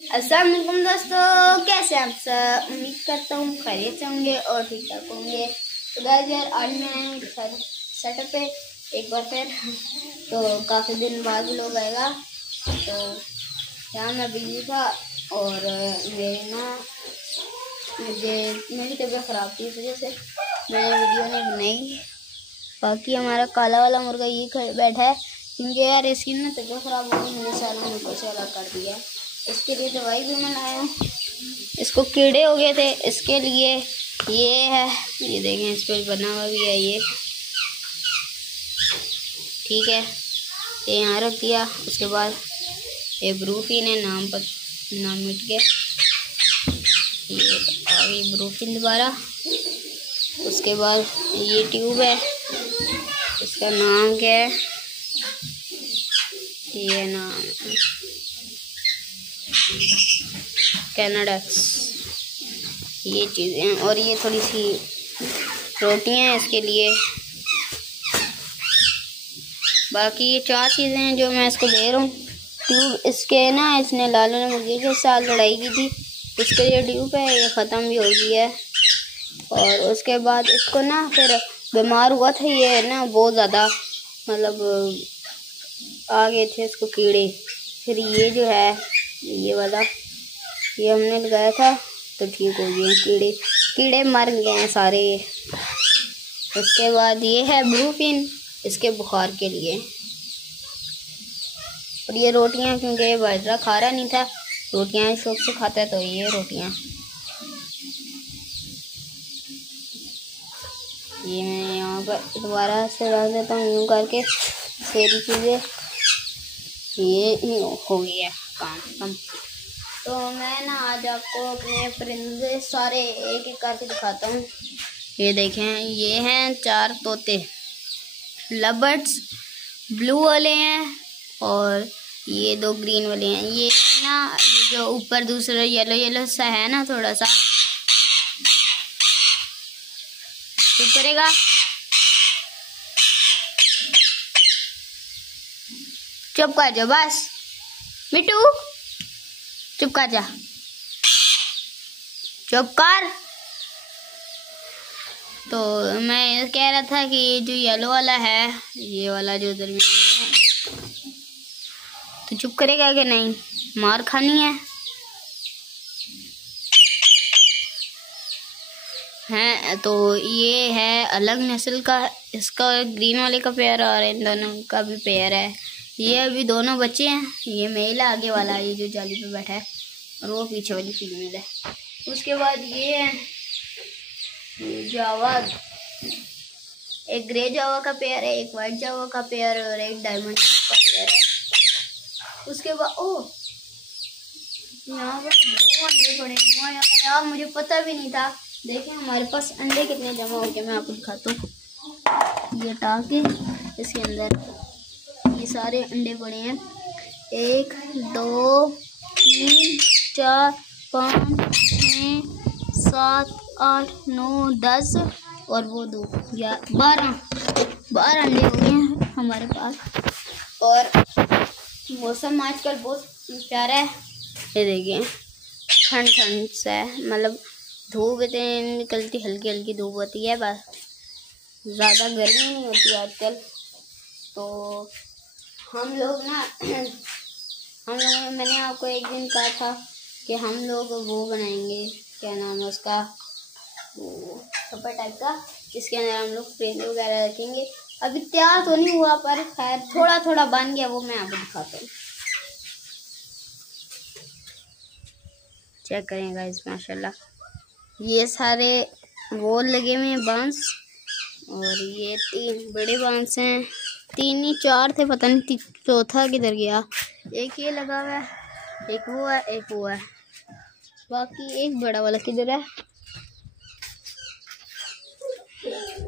अस्सलाम वालेकुम दोस्तों, कैसे आप सब। उम्मीद करता हूँ खैरियत से होंगे और ठीक ठाक होंगे। तो गाइस यार आज मैं सेटअप पे एक बार फिर तो काफ़ी दिन बाद लोग आएगा। तो यहाँ मैं बिजी था और मेरी तबीयत ख़राब थी, इस वजह से मैंने वीडियो नहीं बनाई। बाकी हमारा काला वाला मुर्गा ये बैठा है क्योंकि यार इसकी ना तबीयत ख़राब हो गई, मैंने सारा मुर्गों से अलग कर दिया है। इसके लिए दवाई भी मैं लाया हूँ। इसको कीड़े हो गए थे, इसके लिए ये है, ये देखें इस पर बना हुआ भी है ये, ठीक है। ये यहाँ रख दिया। उसके बाद ये ब्रूफिन है, नाम मिट गया, ये आ गई ब्रूफिन दोबारा। उसके बाद ये ट्यूब है, इसका नाम क्या है, ये नाम कनाडा, ये चीज़ें। और ये थोड़ी सी रोटियां हैं इसके लिए। बाकी ये 4 चीज़ें हैं जो मैं इसको दे रहा हूँ। ट्यूब इसके ना, इसने लालू ने मुर्गी के साथ लड़ाई की थी, उसके लिए ट्यूब है, ये ख़त्म भी हो गई है। और उसके बाद इसको ना फिर बीमार हुआ था ये ना, बहुत ज़्यादा मतलब आ गए थे इसको कीड़े। फिर ये जो है ये वाला, ये हमने लगाया था तो ठीक हो गए, कीड़े मर गए हैं सारे। उसके बाद ये है ब्रूफिन इसके बुखार के लिए। और ये रोटियां, क्योंकि बाजरा खा रहा नहीं था, रोटियां शौक से खाता है, तो ये रोटियां, ये मैं यहाँ पर दोबारा से रख देता हूँ यूँ करके सारी चीज़ें। ये हो गया काम कम। तो मैं ना आज आपको अपने परिंदे सारे एक एक करके दिखाता हूँ। ये देखें, ये हैं 4 तोते, लवर्ड्स ब्लू वाले हैं और ये 2 ग्रीन वाले हैं। ये ना ये जो ऊपर दूसरा येलो सा है ना, थोड़ा सा चुप करेगा, चुप कर जाओ बस, मिट्टू चुप कर जा, चुप कर। तो मैं कह रहा था कि ये जो येलो वाला है, ये वाला जो दरमियान है, तो चुप करेगा कि नहीं, मार खानी है। तो ये है अलग नस्ल का, इसका ग्रीन वाले का पेयर और इन दोनों का भी पेयर है। ये अभी दोनों बच्चे हैं, ये मेल है आगे वाला, ये जो जाली पे बैठा है, और वो पीछे वाली फीमेल है। उसके बाद ये है जावा, एक ग्रे जावा का पेयर है, एक वाइट जावा का पेयर और एक डायमंड का पेयर है। उसके बाद यहाँ पर 2 अंडे पड़े हैं यार, मुझे पता भी नहीं था। देखें हमारे पास अंडे कितने जमा हो गए, मैं आपको दिखाता हूँ। ये टाके इसके अंदर ये सारे अंडे पड़े हैं, 1 2 3 4 5 6 7 8 9 10 और वो 2 या 12 अंडे हो गए हैं हमारे पास। और मौसम आजकल बहुत प्यारा है, ये देखिए ठंड सा है, मतलब धूप इतनी निकलती, हल्की हल्की धूप होती है, बस ज़्यादा गर्मी नहीं होती आजकल। तो हम लोग मैंने आपको एक दिन कहा था कि हम लोग वो बनाएंगे, क्या नाम है उसका, वो छप्पर टाइप का, जिसके अंदर हम लोग परिंदे वगैरह रखेंगे। अभी तैयार तो नहीं हुआ, पर खैर थोड़ा थोड़ा बन गया, वो मैं आपको दिखाता हूँ। चेक करेंगे इस माशाल्लाह, ये सारे वो लगे हुए हैं बांस, और ये 3 बड़े बांस हैं, 3 नहीं 4 थे, पता नहीं चौथा किधर गया। एक ये लगा हुआ है, एक वो है, एक वो है, बाकी एक बड़ा वाला किधर है,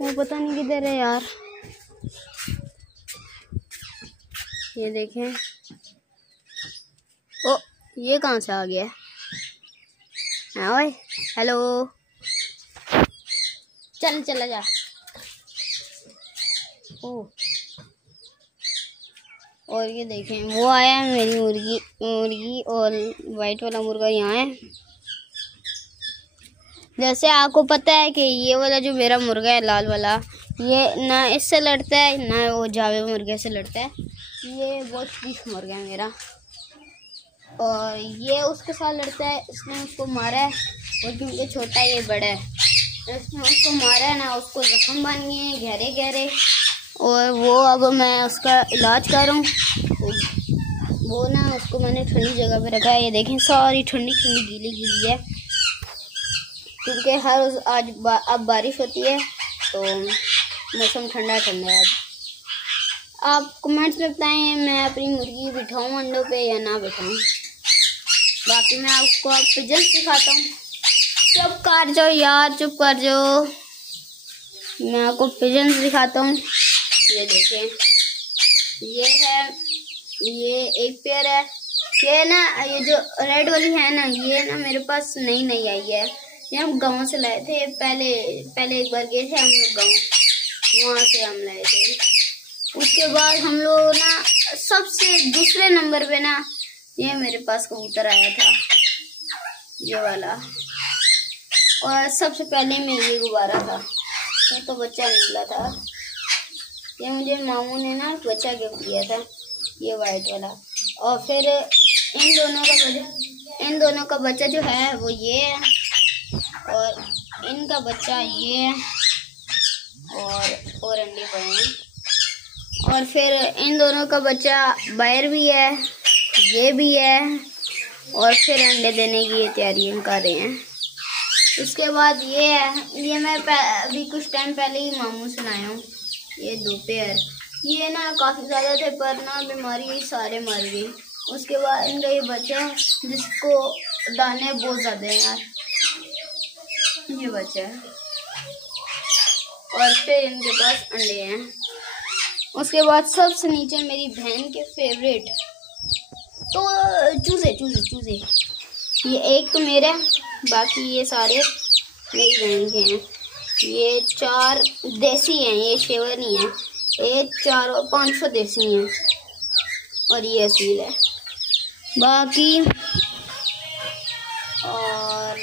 वो पता नहीं किधर है यार। ये देखें, ओ ये कहाँ से आ गया है, ओए हेलो, चला जा। ओ और ये देखें वो आया है, मेरी मुर्गी और वाइट वाला मुर्गा यहाँ है। जैसे आपको पता है कि ये वाला जो मेरा मुर्गा है लाल वाला, ये ना इससे लड़ता है ना वो जावे मुर्गे से लड़ता है। ये बहुत चीख मुर्गा है मेरा, और ये उसके साथ लड़ता है। इसने उसको मारा है, और क्योंकि छोटा है ये बड़ा है, तो इसने उसको मारा है ना, उसको जख्म बन गए हैं गहरे गहरे, और वो अब मैं उसका इलाज कर रहा हूँ। वो ना उसको मैंने ठंडी जगह पे रखा है। ये देखें सारी ठंडी ठंडी गीली गीली है, क्योंकि हर रोज़ अब बारिश होती है तो मौसम ठंडा ठंडा है। अब आप कमेंट्स में बताएं मैं अपनी मुर्गी बिठाऊँ अंडों पे या ना बिठाऊँ। बाकी मैं आपको अब पिजन सिखाता हूँ। चुप कर जाओ यार, चुप कर जाओ। मैं आपको पिजन दिखाता हूँ। ये देखें, ये एक पेयर है। ये ना ये जो रेड वाली है ना, ये ना मेरे पास नई आई है। ये हम गाँव से लाए थे। पहले एक बार गए थे हम लोग गाँव, वहाँ से हम लाए थे। उसके बाद हम लोग ना सबसे दूसरे नंबर पे ना ये मेरे पास कबूतर आया था, ये वाला। और सबसे पहले में ये गुब्बारा था, तो बच्चा निकला था। ये मुझे मामू ने ना बच्चा गिफ्ट दिया था, ये वाइट वाला। और फिर इन दोनों का बच्चा जो है वो ये है, और इनका बच्चा ये है, और अंडे पड़े हैं। और फिर इन दोनों का बच्चा बाहर भी है, ये भी है, और फिर अंडे देने की तैयारी कर रहे हैं। उसके बाद ये है, ये मैं अभी कुछ टाइम पहले ही मामू से लाया हूँ। ये 2 पेयर, ये ना काफ़ी ज़्यादा थे पर ना बीमारी सारे मर गए। उसके बाद इनका ये बच्चा है जिसको दाने बहुत ज़्यादा हैं यार, ये बच्चा है। और फिर इनके पास अंडे हैं। उसके बाद सबसे नीचे मेरी बहन के फेवरेट तो चूजे। ये एक तो मेरा है, बाकी ये सारे मेरी बहन के हैं। ये 4 देसी हैं, ये शेवर नहीं है। ये 400-500 देसी हैं, और ये असील है बाकी। और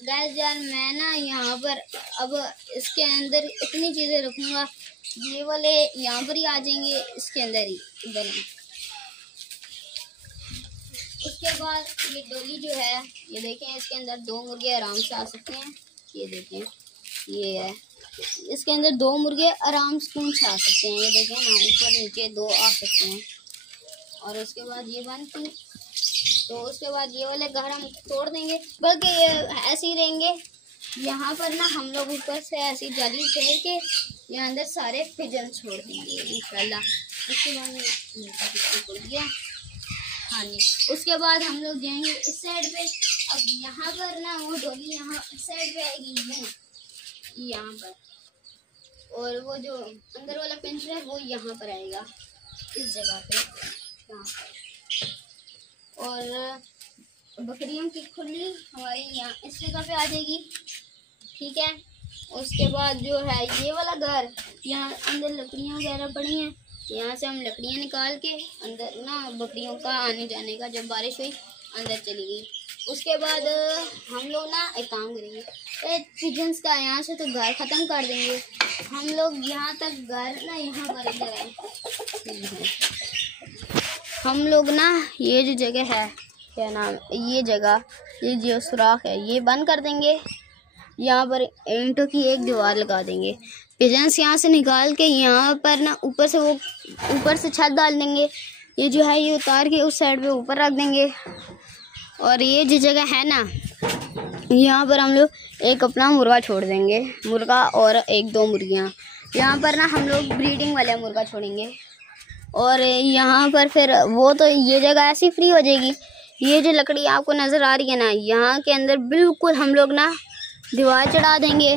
गाइस यार मैं ना यहाँ पर अब इसके अंदर इतनी चीज़ें रखूँगा, ये वाले यहाँ पर ही आ जाएंगे इसके अंदर ही, इधर ही। उसके बाद ये डोली जो है, ये देखें इसके अंदर 2 मुर्गे आराम से आ सकते हैं। ये देखें, ये है, इसके अंदर 2 मुर्गे आराम सुकून से आ सकते हैं। ये देखें ना, ऊपर नीचे 2 आ सकते हैं। और उसके बाद ये बंद की, तो उसके बाद ये वाले घर हम तोड़ देंगे, बल्कि ये ऐसे ही रहेंगे। यहाँ पर ना हम लोग ऊपर से ऐसी जाली फेर के यहाँ अंदर सारे पिजन छोड़ देंगे इंशाल्लाह। उसके बाद खुल गया, हाँ जी। उसके बाद हम लोग जाएंगे इस साइड पे। अब यहाँ पर ना वो डोली यहाँ इस साइड पे आएगी, यहाँ पर, और वो जो अंदर वाला पिंजरा है वो यहाँ पर आएगा, इस जगह पे, यहाँ पर। और बकरियों की खुली हमारी यहाँ इस जगह पे आ जाएगी, ठीक है। उसके बाद जो है ये वाला घर, यहाँ अंदर लकड़ियाँ वगैरह पड़ी हैं, यहाँ से हम लकड़ियाँ निकाल के अंदर ना बकरियों का आने जाने का, जब बारिश हुई अंदर चली गई। उसके बाद हम लोग ना एक काम करेंगे, पिजन्स का यहाँ से तो घर ख़त्म कर देंगे। हम लोग यहाँ तक घर ना यहाँ पर इधर है, हम लोग ना ये जो जगह है, क्या नाम, ये जगह, ये जो सुराख है ये बंद कर देंगे। यहाँ पर ईंटों की एक दीवार लगा देंगे। पिजन्स यहाँ से निकाल के यहाँ पर ना ऊपर से छत डाल देंगे। ये जो है ये उतार के उस साइड पे ऊपर रख देंगे। और ये जो जगह है ना, यहाँ पर हम लोग एक अपना मुर्गा छोड़ देंगे, मुर्गा और 1-2 मुर्गियाँ। यहाँ पर ना हम लोग ब्रीडिंग वाला मुर्गा छोड़ेंगे। और यहाँ पर फिर वो तो ये जगह ऐसी फ्री हो जाएगी। ये जो लकड़ी आपको नज़र आ रही है ना, यहाँ के अंदर बिल्कुल हम लोग ना दीवार चढ़ा देंगे।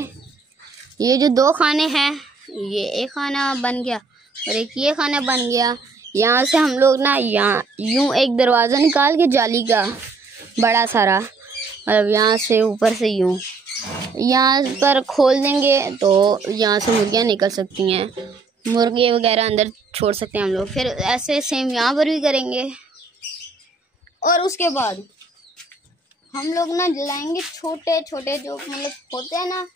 ये जो 2 खाने हैं, ये एक खाना बन गया और एक ये खाना बन गया। यहाँ से हम लोग ना यहाँ यूँ एक दरवाज़ा निकाल के जाली का बड़ा सारा, मतलब यहाँ से ऊपर से यूँ यहाँ पर खोल देंगे तो यहाँ से मुर्गियाँ निकल सकती हैं। मुर्गे वगैरह अंदर छोड़ सकते हैं हम लोग। फिर ऐसे सेम यहाँ पर भी करेंगे। और उसके बाद हम लोग ना जलाएंगे छोटे छोटे, जो मतलब होते हैं ना,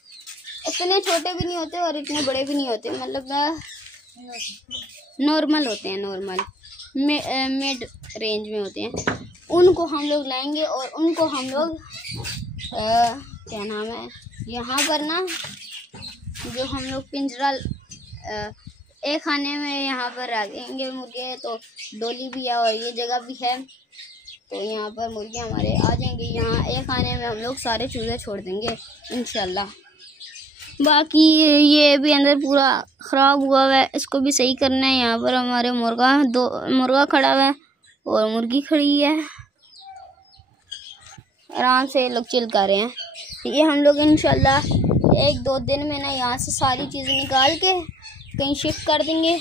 इतने छोटे भी नहीं होते और इतने बड़े भी नहीं होते, मतलब नॉर्मल होते हैं, नॉर्मल मिड रेंज में होते हैं। उनको हम लोग लाएंगे और उनको हम लोग क्या नाम है, यहाँ पर ना जो हम लोग पिंजरा एक खाने में यहाँ पर रखेंगे मुर्गे, तो डोली भी है और ये जगह भी है, तो यहाँ पर मुर्गे हमारे आ जाएंगे। यहाँ एक खाने में हम लोग सारे चूजे छोड़ देंगे इंशाल्लाह। बाकी ये भी अंदर पूरा ख़राब हुआ हुआ है, इसको भी सही करना है। यहाँ पर हमारे मुर्गा खड़ा हुआ है और मुर्गी खड़ी है, आराम से लोग चिल कर रहे हैं। ये हम लोग इंशाल्लाह 1-2 दिन में ना यहाँ से सारी चीज़ें निकाल के कहीं शिफ्ट कर देंगे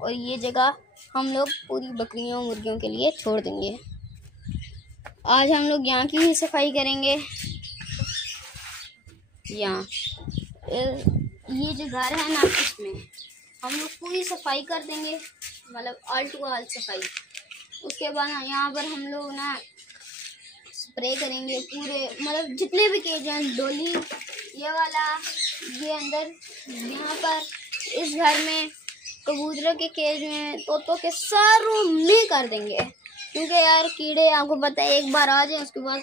और ये जगह हम लोग पूरी बकरियों मुर्गियों के लिए छोड़ देंगे। आज हम लोग यहाँ की ही सफाई करेंगे। यहाँ ये जो घर है ना, इसमें हम लोग पूरी सफाई कर देंगे, मतलब ऑल टू ऑल सफाई। उसके बाद यहाँ पर हम लोग ना स्प्रे करेंगे पूरे, मतलब जितने भी केज हैं, डोली, ये वाला, ये अंदर, यहाँ पर इस घर में, कबूतरों के केज में, तोतों के सारों में कर देंगे, क्योंकि यार कीड़े आपको पता है एक बार आ जाए उसके बाद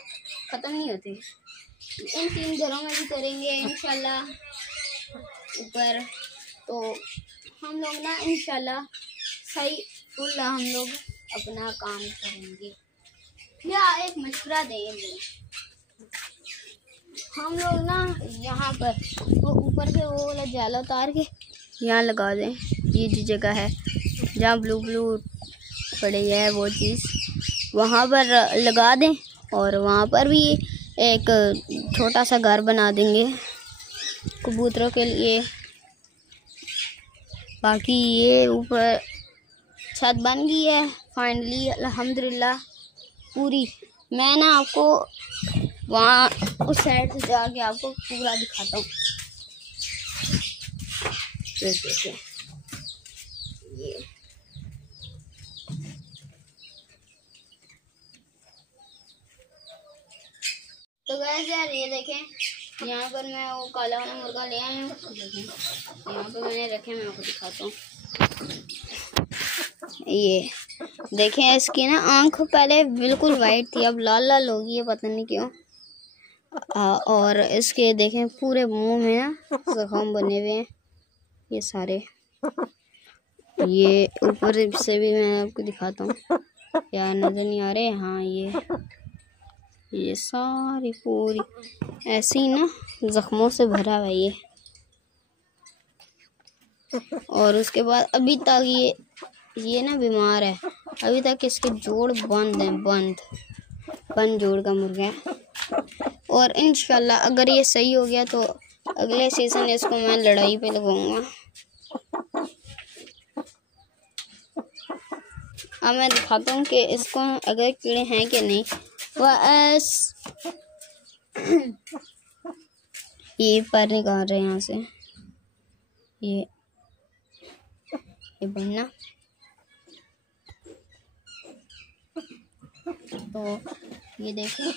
ख़त्म नहीं होते। इन 3 घरों में भी करेंगे इंशाल्लाह ऊपर। तो हम लोग ना इंशाल्लाह सही फुल हम लोग अपना काम करेंगे। या एक मशवरा देंगे, हम लोग ना यहाँ पर वो ऊपर के वो वाला जाला उतार के यहाँ लगा दें। ये जो जगह है जहाँ ब्लू पड़ी है वो चीज़ वहाँ पर लगा दें और वहाँ पर भी एक छोटा सा घर बना देंगे कबूतरों के लिए। बाकी ये ऊपर छत बन गई है फाइनली अल्हम्दुलिल्लाह पूरी। मैं ना आपको वहाँ उस साइड से जाके आपको पूरा दिखाता हूँ। देखिए ये तो गाइस यार ये देखें, यहाँ पर मैं वो काला वाला मुर्गा ले आया हूँ। देखें यहाँ पर मैंने रखे, मैं आपको दिखाता हूँ। ये देखें, इसकी ना आंख पहले बिल्कुल वाइट थी, अब लाल लाल हो गई है, पता नहीं क्यों। और इसके देखें पूरे मुंह में ना जख्म बने हुए हैं ये सारे। ये ऊपर से भी मैं आपको दिखाता हूँ, यार नज़र नहीं आ रहे। हाँ ये सारी पूरी ऐसे ही ना जख्मों से भरा हुआ ये। और उसके बाद अभी तक ये ना बीमार है, अभी तक इसके जोड़ बंद हैं, बंद जोड़ का मुर्गा है। और इंशाल्लाह अगर ये सही हो गया तो अगले सीज़न इसको मैं लड़ाई पे लगाऊंगा। अब मैं दिखाता हूँ कि इसको अगर कीड़े हैं कि नहीं। बस ये पर निकाल रहे हैं यहाँ से, ये बनना। तो ये देखें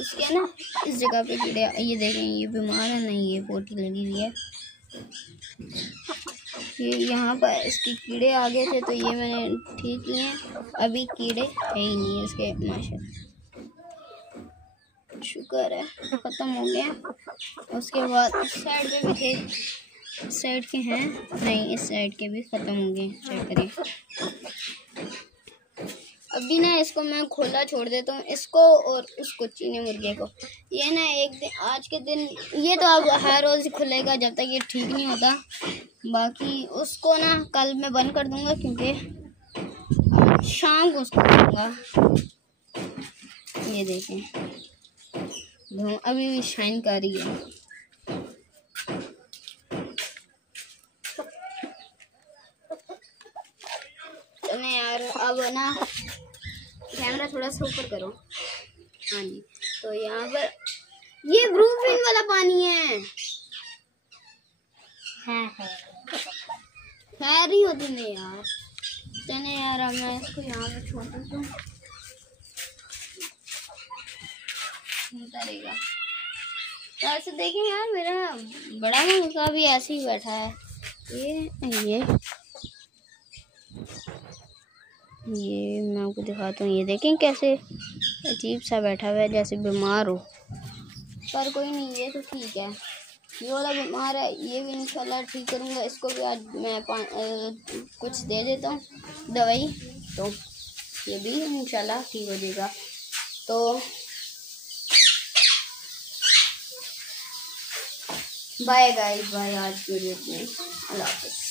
इसके ना इस जगह पे कीड़े, ये देखें ये बीमार है नहीं, ये पोटी लगी हुई है। ये यहाँ पर इसके कीड़े आ गए थे तो ये मैंने ठीक किए हैं, अभी कीड़े है ही नहीं इसके माशाल्लाह, शुक्र है ख़त्म हो गया। उसके बाद इस साइड पे भी थे, इस साइड के हैं नहीं, इस साइड के भी ख़त्म हो गए। चेक करें, अभी ना इसको मैं खोला छोड़ देता हूँ, इसको और उसको चीनी मुर्गे को। ये ना एक दिन आज के दिन ये तो अब हर रोज़ खुलेगा जब तक ये ठीक नहीं होता। बाकी उसको ना कल मैं बंद कर दूँगा क्योंकि शाम को उसको करूँगा। ये देखें धूम अभी भी शाइन कर रही है। चलें यार, अब ना कैमरा थोड़ा सा ऊपर करो। हाँ जी, तो यहाँ पर ये ब्रूफिन वाला पानी है। खैर ही होती नहीं यार। चने यार अब मैं इसको यहाँ पे छोड़ देता हूँ, रहेगा। तो ऐसे देखें यार मेरा बड़ा मुर्गा भी ऐसे ही बैठा है। ये मैं आपको दिखाता हूँ। ये देखें कैसे अजीब सा बैठा हुआ है, जैसे बीमार हो। पर कोई नहीं, ये तो ठीक है। ये वाला बीमार है, ये भी इंशाल्लाह ठीक करूँगा। इसको भी आज मैं कुछ दे देता हूँ दवाई, तो ये भी इंशाल्लाह ठीक हो जाएगा। तो बाय गाइस, बाय आज के वीडियो में। अल्लाह हाफ़िज़।